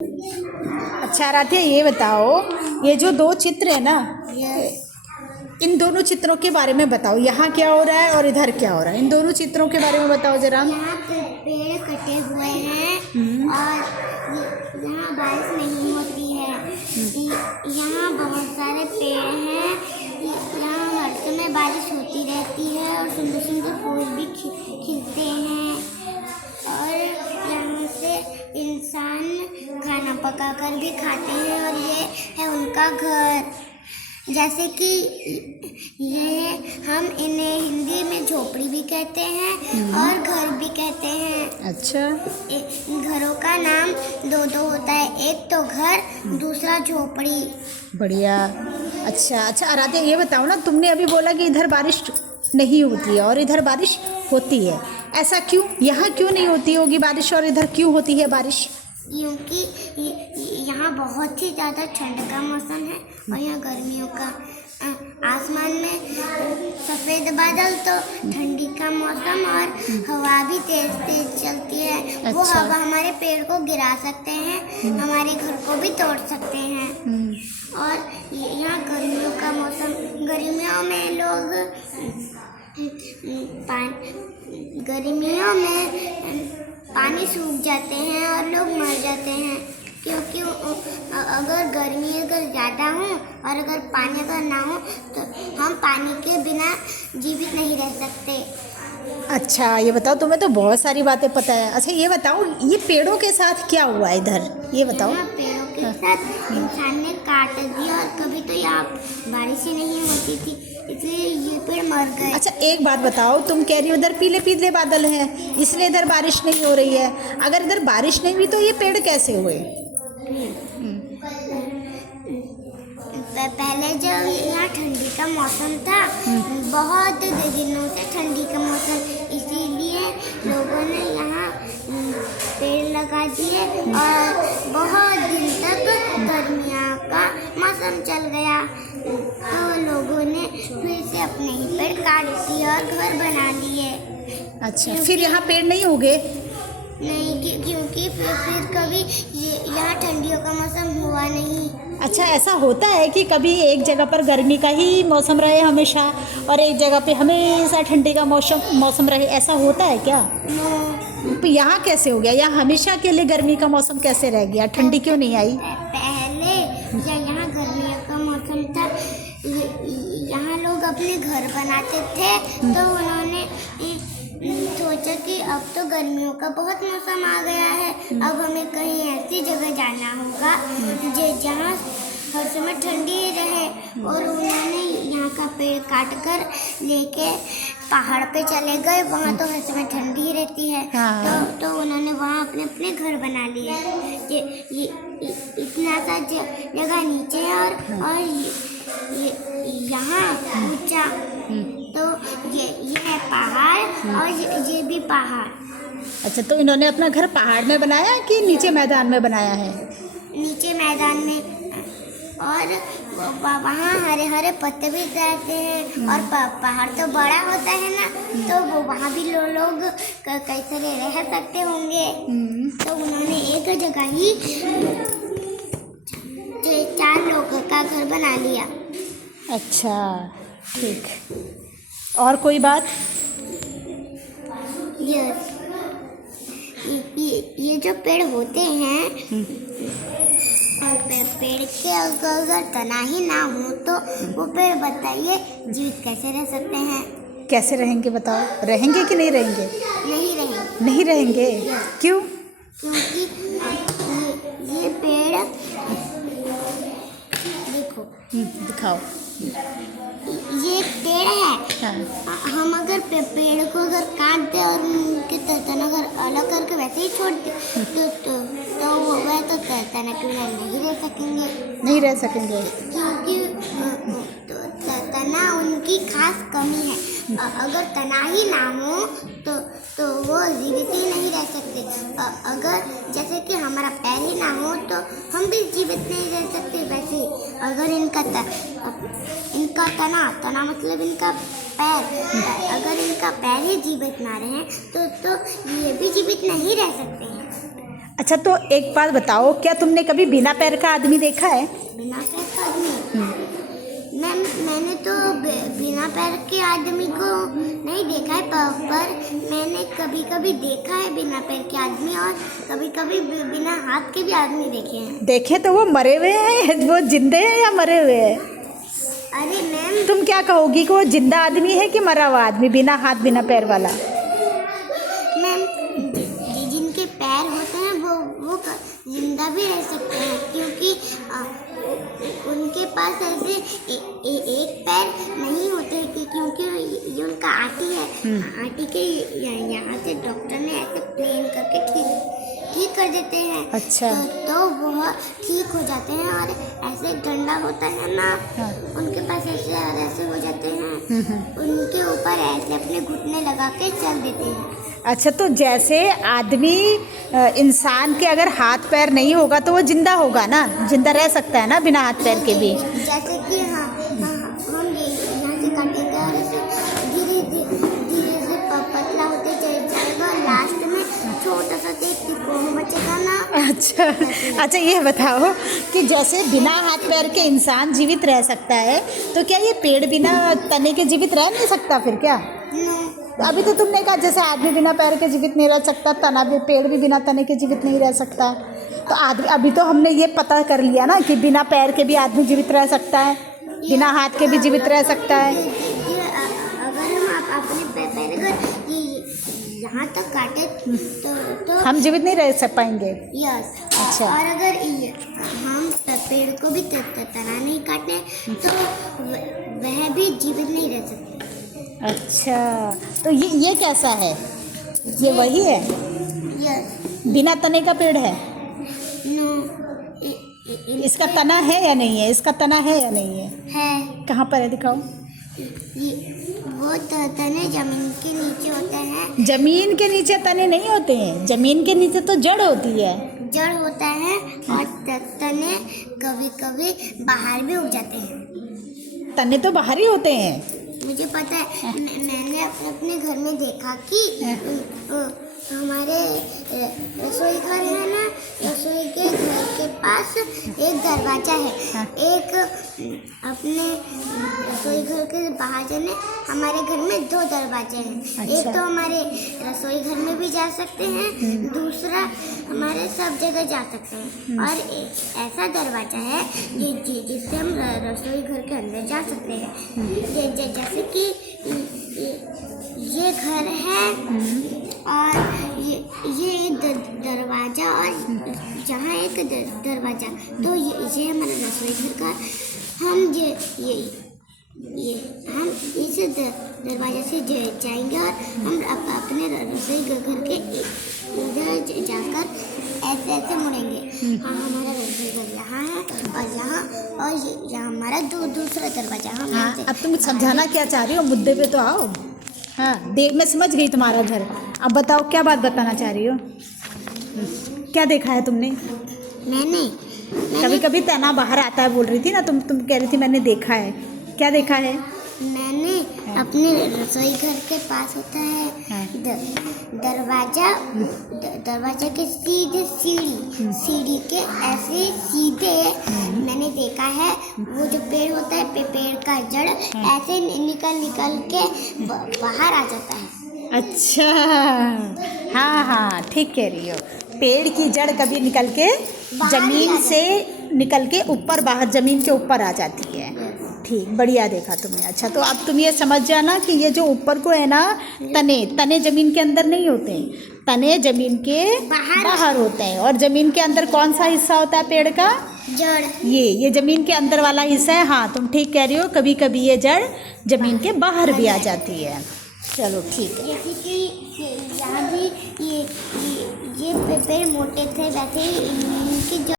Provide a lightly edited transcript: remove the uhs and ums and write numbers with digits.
अच्छा आराध्या, ये बताओ, ये जो दो चित्र है ना, इन दोनों चित्रों के बारे में बताओ। यहाँ क्या हो रहा है और इधर क्या हो रहा है, इन दोनों चित्रों के बारे में बताओ जरा। यहाँ पे पेड़ कटे हुए हैं और यहाँ बारिश नहीं होती है। यहाँ बहुत सारे पेड़ हैं। यहाँ हर समय बारिश होती रहती है और सुंदर सुंदर फूल भी खिलते हैं। और यहाँ से इंसान खाना पकाकर भी खाते हैं और ये है उनका घर। जैसे कि ये हम इन्हें हिंदी में झोपड़ी भी कहते हैं और घर भी कहते हैं। अच्छा, घरों का नाम दो दो होता है, एक तो घर, दूसरा झोपड़ी। बढ़िया। अच्छा आराध्या, ये बताओ ना, तुमने अभी बोला कि इधर बारिश नहीं होती है और इधर बारिश होती है, ऐसा क्यों? यहाँ क्यों नहीं होती होगी बारिश और इधर क्यों होती है बारिश? क्योंकि यहाँ बहुत ही ज़्यादा ठंड का मौसम है और यहाँ गर्मियों का। आसमान में सफ़ेद बादल तो ठंडी का मौसम और हवा भी तेज तेज चलती है। अच्छा। वो हवा हमारे पेड़ को गिरा सकते हैं, हमारे घर को भी तोड़ सकते हैं। और यहाँ गर्मियों का मौसम, गर्मियों में लोग गर्मियों में पानी सूख जाते हैं और लोग मर जाते हैं। क्योंकि अगर गर्मी ज़्यादा हो और अगर पानी ना हो तो हम पानी के बिना जीवित नहीं रह सकते। अच्छा, ये बताओ, तुम्हें तो बहुत सारी बातें पता है। अच्छा ये बताओ, ये पेड़ों के साथ क्या हुआ इधर, ये बताओ। पेड़ों के साथ इंसान ने काट दिया और कभी तो यहाँ बारिश ही नहीं होती थी, इसलिए ये पेड़ मर गए। अच्छा एक बात बताओ, तुम कह रही हो इधर पीले पीले बादल हैं इसलिए इधर बारिश नहीं हो रही है। अगर इधर बारिश नहीं हुई तो ये पेड़ कैसे हुए? पहले जब यहाँ ठंडी का मौसम था, बहुत दिनों से ठंडी का मौसम, इसीलिए लोगों ने यहाँ पेड़ लगा दिए और बहुत दिन तक गर्मियों का मौसम चल गया। तो लोगों ने फिर से अपने ही पेड़ काट दिए और घर बना लिए। अच्छा, फिर यहाँ पेड़ नहीं उगे? नहीं, क्योंकि फिर कभी यहाँ ठंडियों का मौसम हुआ नहीं। अच्छा, ऐसा होता है कि कभी एक जगह पर गर्मी का ही मौसम रहे हमेशा और एक जगह पे हमेशा ठंडी का मौसम रहे, ऐसा होता है क्या? तो यहाँ कैसे हो गया? यहाँ हमेशा के लिए गर्मी का मौसम कैसे रह गया, ठंडी क्यों नहीं आई? पहले जब यहाँ गर्मियों का मौसम था, यहाँ लोग अपने घर बनाते थे, तो उन्होंने सोचा कि अब तो गर्मियों का बहुत मौसम आ गया है, अब हमें कहीं ऐसी जगह जाना होगा जहाँ हर समय ठंडी रहे। और उन्होंने यहाँ का पेड़ काट कर लेके पहाड़ पे चले गए, वहाँ तो हर समय ठंडी ही रहती है। तो उन्होंने वहाँ अपने अपने घर बना लिए। ये इतना सा जगह नीचे है और ये यहाँ ऊंचा, तो ये है पहाड़ और ये भी पहाड़। अच्छा, तो इन्होंने अपना घर पहाड़ में बनाया कि नीचे मैदान में बनाया है? नीचे मैदान में, और वहाँ हरे हरे पत्ते भी रहते हैं और पहाड़ तो बड़ा होता है ना, तो वो वहाँ भी लोग कैसे रह सकते होंगे। तो उन्होंने एक जगह ही 4 लोगों का घर बना लिया। अच्छा ठीक, और कोई बात? ये जो पेड़ होते हैं, पेड़ के अगर तना ही ना हो तो वो पेड़, बताइए, जीवित कैसे रह सकते हैं? कैसे रहेंगे बताओ, रहेंगे कि नहीं रहेंगे? नहीं रहेंगे। नहीं रहेंगे, क्यों? क्योंकि ये पेड़, देखो, दिखाओ। ये एक पेड़ है। हाँ। हम अगर पेड़ को अगर काट दे और उनके तना अगर अलग करके वैसे ही छोड़ दे तो वह तो तना के बिना नहीं रह सकेंगे। नहीं रह सकेंगे क्योंकि तना उनकी खास कमी है। अगर तना ही ना हो तो वो जीवित ही नहीं रह सकते। अगर जैसे कि हमारा पैर ही ना हो तो हम भी जीवित नहीं रह सकते। वैसे अगर इनका तना मतलब इनका पैर, अगर इनका पैर ही जीवित ना रहे तो ये भी जीवित नहीं रह सकते हैं। अच्छा, तो एक बात बताओ, क्या तुमने कभी बिना पैर का आदमी देखा है? बिना पैर का आदमी? मैंने तो बिना पैर के आदमी को नहीं देखा है, पर मैंने कभी कभी देखा है बिना पैर के आदमी, और कभी कभी बिना हाथ के भी आदमी देखे हैं। देखे तो वो मरे हुए हैं, वो जिंदे हैं या मरे हुए हैं? अरे मैम, तुम क्या कहोगी कि वो जिंदा आदमी है कि मरा हुआ आदमी, बिना हाथ बिना पैर वाला? मैम, जिनके पैर होते हैं वो जिंदा भी रह सकते हैं, क्योंकि उनके पास ऐसे एक पैर नहीं होते, क्योंकि ये उनका आटी है। आटी के यहाँ से डॉक्टर ने ऐसे प्लेन करके ठीक कर देते हैं। अच्छा। तो वह ठीक हो जाते हैं, और ऐसे डंडा होता है ना, हाँ। उनके पास ऐसे और ऐसे हो जाते हैं, उनके ऊपर ऐसे अपने घुटने लगा के चल देते हैं। अच्छा, तो जैसे आदमी इंसान के अगर हाथ पैर नहीं होगा तो वो जिंदा होगा ना, जिंदा रह सकता है ना बिना हाथ पैर के भी? जैसे कि हम ये यहाँ से काटेंगे और ऐसे धीरे धीरे से पतला होते जाएगा, लास्ट में छोटा सा एक त्रिकोण बचेगा ना। अच्छा, ये बताओ कि जैसे बिना हाथ पैर के इंसान जीवित रह सकता है, तो क्या ये पेड़ बिना तने के जीवित रह नहीं सकता फिर क्या? अभी तो तुमने कहा जैसे आदमी बिना पैर के जीवित नहीं रह सकता, तना भी, पेड़ भी बिना तने के जीवित नहीं रह सकता, तो आदमी, अभी तो हमने ये पता कर लिया ना कि बिना पैर के भी आदमी जीवित रह सकता है, बिना हाथ के भी जीवित रह सकता है। अगर हम अपने पैर अगर यहाँ तक काटे तो हम जीवित नहीं रह पाएंगे। यस। अच्छा। और अगर हम पेड़ को भी तना नहीं काटे तो वह भी जीवित नहीं रह सकते। अच्छा, तो ये कैसा है? ये वही है? यस। बिना तने का पेड़ है? नो। इसका तना है या नहीं है? इसका तना है या नहीं है? है। कहाँ पर है, दिखाओ। वो तने जमीन के नीचे होते हैं। जमीन के नीचे तने नहीं होते हैं, जमीन के नीचे तो जड़ होती है। जड़ होता है, और तने कभी कभी बाहर भी उग जाते हैं। तने तो बाहर ही होते हैं। मुझे पता है, मैंने अपने घर में देखा कि हमारे रसोई घर है ना, रसोई के घर के पास एक दरवाजा है। एक अपने रसोई घर के बाहर जाने, हमारे घर में 2 दरवाजे हैं। अच्छा। एक तो हमारे रसोई घर में भी जा सकते हैं, दूसरा हमारे सब जगह जा सकते हैं, और ऐसा दरवाजा है जिससे हम रसोई घर के अंदर जा सकते हैं। जैसे कि ये घर है, और ये एक दरवाजा, और जहाँ एक दरवाजा, तो ये हमारा रसोई घर का, हम हम इस दरवाजे से जाएंगे, और हम अपने रसोई घर के इधर जाकर ऐसे मुड़ेंगे। हाँ, हमारा रसोई घर यहाँ है, और यहाँ हमारा दूसरा दरवाजा। हाँ, अब तुम समझाना क्या चाह रही हो, मुद्दे पे तो आओ। हाँ, मैं समझ गई तुम्हारा घर। अब बताओ क्या बात बताना चाह रही हो? क्या देखा है तुमने? मैंने कभी कभी तना बाहर आता है बोल रही थी ना तुम कह रही थी मैंने देखा है। क्या देखा है? मैंने अपने रसोई घर के पास होता है दरवाजा के सीधे सीढ़ी के ऐसे सीधे मैंने देखा है, वो जो पेड़ होता है, पेड़ का जड़ ऐसे निकल के बाहर आ जाता है। अच्छा, हाँ, ठीक कह रही हो। पेड़ की जड़ कभी निकल के जमीन से निकल के ऊपर, बाहर जमीन के ऊपर आ जाती है। ठीक, बढ़िया देखा तुमने। अच्छा, तो अब तुम ये समझ जाना कि ये जो ऊपर को है ना, तने जमीन के अंदर नहीं होते हैं, तने जमीन के बाहर होते हैं। और जमीन के अंदर कौन सा हिस्सा होता है पेड़ का? जड़। ये जमीन के अंदर वाला हिस्सा है। हाँ, तुम ठीक कह रही हो, कभी कभी ये जड़ जमीन के बाहर भी आ जाती है। चलो ठीक है। जैसे कि यहाँ भी ये पेड़ मोटे थे, वैसे ही इनकी